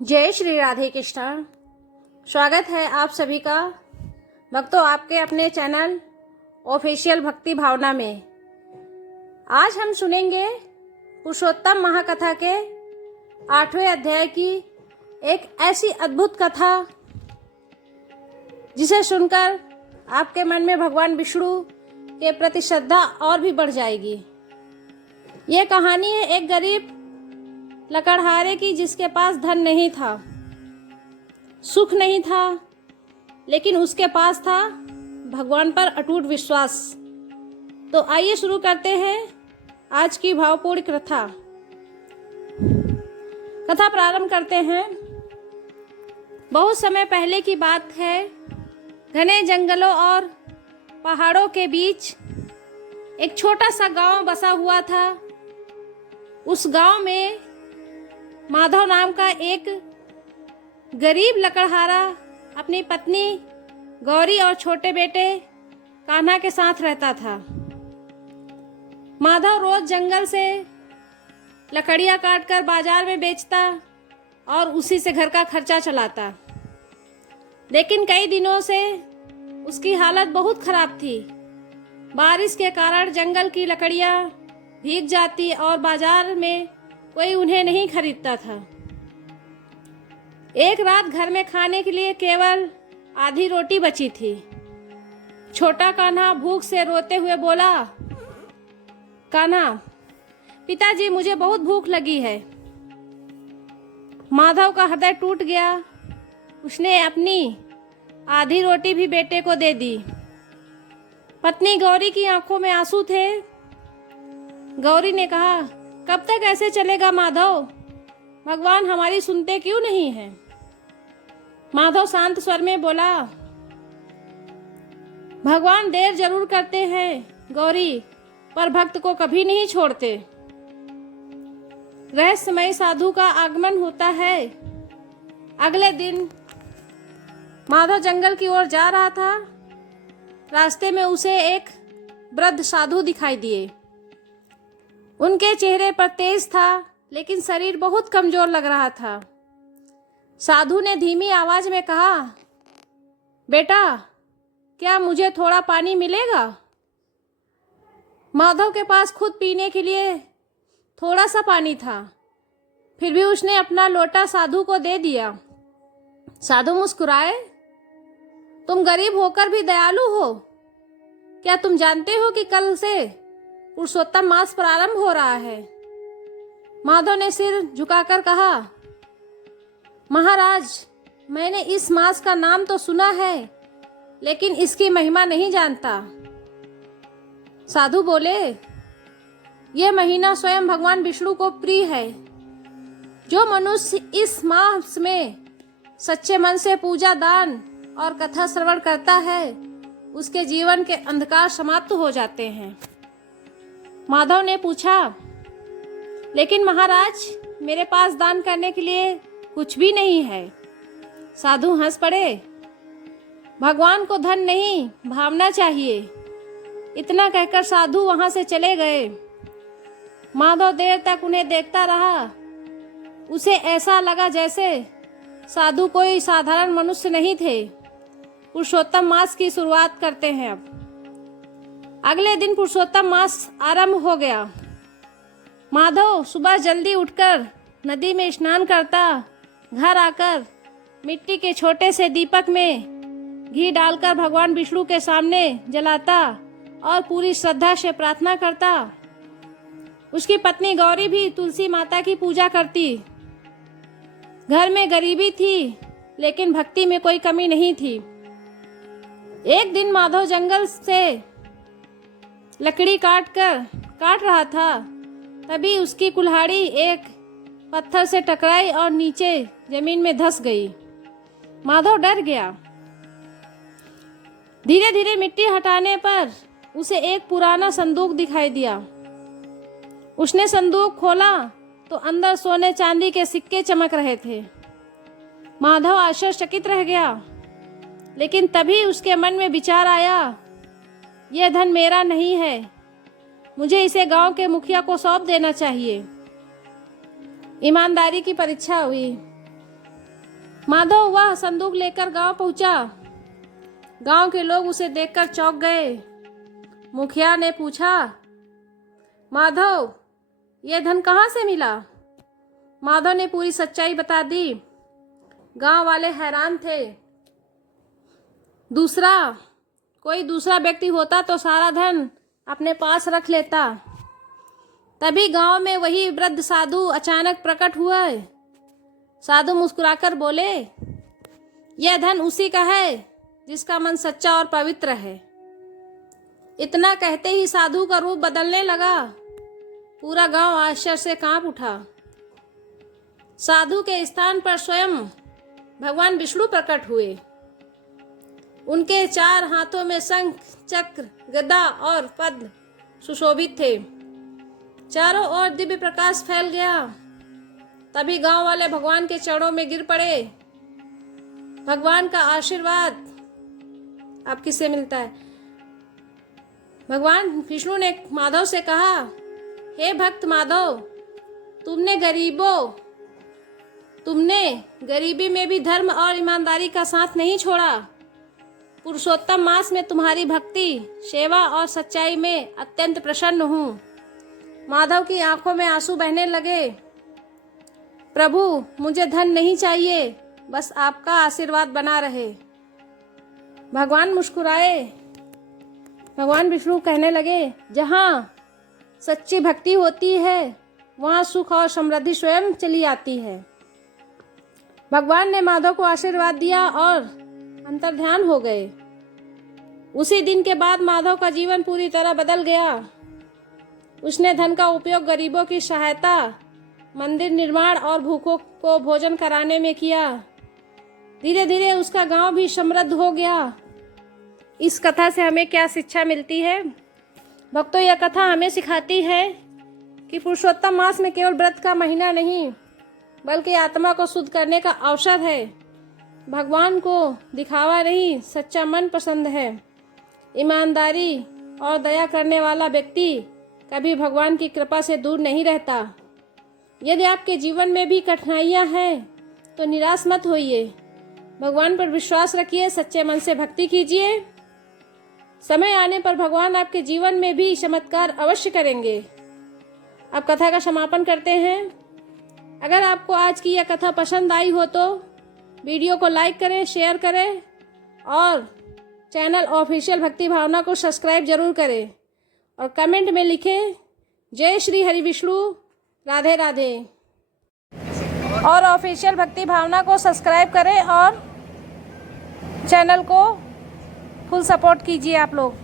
जय श्री राधे कृष्ण। स्वागत है आप सभी का भक्तों आपके अपने चैनल ऑफिशियल भक्ति भावना में। आज हम सुनेंगे पुरुषोत्तम महाकथा के 8वें अध्याय की एक ऐसी अद्भुत कथा जिसे सुनकर आपके मन में भगवान विष्णु के प्रति श्रद्धा और भी बढ़ जाएगी। ये कहानी है एक गरीब लकड़हारे की जिसके पास धन नहीं था, सुख नहीं था, लेकिन उसके पास था भगवान पर अटूट विश्वास। तो आइए शुरू करते हैं आज की भावपूर्ण कथा प्रारंभ करते हैं। बहुत समय पहले की बात है। घने जंगलों और पहाड़ों के बीच एक छोटा सा गांव बसा हुआ था। उस गांव में माधव नाम का एक गरीब लकड़हारा अपनी पत्नी गौरी और छोटे बेटे कान्हा के साथ रहता था। माधव रोज जंगल से लकड़ियां काटकर बाजार में बेचता और उसी से घर का खर्चा चलाता। लेकिन कई दिनों से उसकी हालत बहुत खराब थी। बारिश के कारण जंगल की लकड़ियां भीग जाती और बाजार में कोई उन्हें नहीं खरीदता था। एक रात घर में खाने के लिए केवल आधी रोटी बची थी। छोटा कान्हा भूख से रोते हुए बोला, कान्हा, पिताजी मुझे बहुत भूख लगी है। माधव का हृदय टूट गया। उसने अपनी आधी रोटी भी बेटे को दे दी। पत्नी गौरी की आंखों में आंसू थे। गौरी ने कहा, कब तक ऐसे चलेगा माधव? भगवान हमारी सुनते क्यों नहीं हैं? माधव शांत स्वर में बोला, भगवान देर जरूर करते हैं गौरी, पर भक्त को कभी नहीं छोड़ते। रहस्यमय साधु का आगमन होता है। अगले दिन माधव जंगल की ओर जा रहा था। रास्ते में उसे एक वृद्ध साधु दिखाई दिए। उनके चेहरे पर तेज था, लेकिन शरीर बहुत कमजोर लग रहा था। साधु ने धीमी आवाज में कहा, बेटा, क्या मुझे थोड़ा पानी मिलेगा? माधव के पास खुद पीने के लिए थोड़ा सा पानी था, फिर भी उसने अपना लोटा साधु को दे दिया। साधु मुस्कुराए, तुम गरीब होकर भी दयालु हो। क्या तुम जानते हो कि कल से पुरुषोत्तम मास प्रारंभ हो रहा है? माधव ने सिर झुकाकर कहा, महाराज, मैंने इस मास का नाम तो सुना है, लेकिन इसकी महिमा नहीं जानता। साधु बोले, यह महीना स्वयं भगवान विष्णु को प्रिय है। जो मनुष्य इस मास में सच्चे मन से पूजा, दान और कथा श्रवण करता है, उसके जीवन के अंधकार समाप्त हो जाते हैं। माधव ने पूछा, लेकिन महाराज, मेरे पास दान करने के लिए कुछ भी नहीं है। साधु हंस पड़े, भगवान को धन नहीं, भावना चाहिए। इतना कहकर साधु वहां से चले गए। माधव देर तक उन्हें देखता रहा। उसे ऐसा लगा जैसे साधु कोई साधारण मनुष्य नहीं थे। पुरुषोत्तम मास की शुरुआत करते हैं अब। अगले दिन पुरुषोत्तम मास आरंभ हो गया। माधव सुबह जल्दी उठकर नदी में स्नान करता, घर आकर मिट्टी के छोटे से दीपक में घी डालकर भगवान विष्णु के सामने जलाता और पूरी श्रद्धा से प्रार्थना करता। उसकी पत्नी गौरी भी तुलसी माता की पूजा करती। घर में गरीबी थी, लेकिन भक्ति में कोई कमी नहीं थी। एक दिन माधव जंगल से लकड़ी काट रहा था। तभी उसकी कुल्हाड़ी एक पत्थर से टकराई और नीचे जमीन में धंस गई। माधव डर गया। धीरे धीरे मिट्टी हटाने पर उसे एक पुराना संदूक दिखाई दिया। उसने संदूक खोला तो अंदर सोने चांदी के सिक्के चमक रहे थे। माधव आश्चर्यचकित रह गया, लेकिन तभी उसके मन में विचार आया, यह धन मेरा नहीं है, मुझे इसे गांव के मुखिया को सौंप देना चाहिए। ईमानदारी की परीक्षा हुई। माधव वह संदूक लेकर गांव पहुंचा। गांव के लोग उसे देखकर चौंक गए। मुखिया ने पूछा, माधव, ये धन कहाँ से मिला? माधव ने पूरी सच्चाई बता दी। गांव वाले हैरान थे। कोई दूसरा व्यक्ति होता तो सारा धन अपने पास रख लेता। तभी गांव में वही वृद्ध साधु अचानक प्रकट हुए। साधु मुस्कुराकर बोले, यह धन उसी का है जिसका मन सच्चा और पवित्र है। इतना कहते ही साधु का रूप बदलने लगा। पूरा गांव आश्चर्य से कांप उठा। साधु के स्थान पर स्वयं भगवान विष्णु प्रकट हुए। उनके 4 हाथों में शंख, चक्र, गदा और पद्म सुशोभित थे। चारों ओर दिव्य प्रकाश फैल गया। तभी गांव वाले भगवान के चरणों में गिर पड़े। भगवान का आशीर्वाद अब किससे मिलता है? भगवान विष्णु ने माधव से कहा, हे भक्त माधव, तुमने गरीबी में भी धर्म और ईमानदारी का साथ नहीं छोड़ा। पुरुषोत्तम मास में तुम्हारी भक्ति, सेवा और सच्चाई में अत्यंत प्रसन्न हूँ। माधव की आंखों में आंसू बहने लगे। प्रभु, मुझे धन नहीं चाहिए, बस आपका आशीर्वाद बना रहे। भगवान मुस्कुराए। भगवान विष्णु कहने लगे, जहाँ सच्ची भक्ति होती है वहाँ सुख और समृद्धि स्वयं चली आती है। भगवान ने माधव को आशीर्वाद दिया और अंतर्ध्यान हो गए। उसी दिन के बाद माधव का जीवन पूरी तरह बदल गया। उसने धन का उपयोग गरीबों की सहायता, मंदिर निर्माण और भूखों को भोजन कराने में किया। धीरे धीरे उसका गांव भी समृद्ध हो गया। इस कथा से हमें क्या शिक्षा मिलती है? भक्तों, यह कथा हमें सिखाती है कि पुरुषोत्तम मास में केवल व्रत का महीना नहीं, बल्कि आत्मा को शुद्ध करने का अवसर है। भगवान को दिखावा नहीं, सच्चा मन पसंद है। ईमानदारी और दया करने वाला व्यक्ति कभी भगवान की कृपा से दूर नहीं रहता। यदि आपके जीवन में भी कठिनाइयां हैं तो निराश मत होइए। भगवान पर विश्वास रखिए, सच्चे मन से भक्ति कीजिए। समय आने पर भगवान आपके जीवन में भी चमत्कार अवश्य करेंगे। अब कथा का समापन करते हैं। अगर आपको आज की यह कथा पसंद आई हो तो वीडियो को लाइक करें, शेयर करें और चैनल ऑफिशियल भक्ति भावना को सब्सक्राइब जरूर करें और कमेंट में लिखें, जय श्री हरि विष्णु, राधे राधे। और ऑफिशियल भक्ति भावना को सब्सक्राइब करें और चैनल को फुल सपोर्ट कीजिए आप लोग।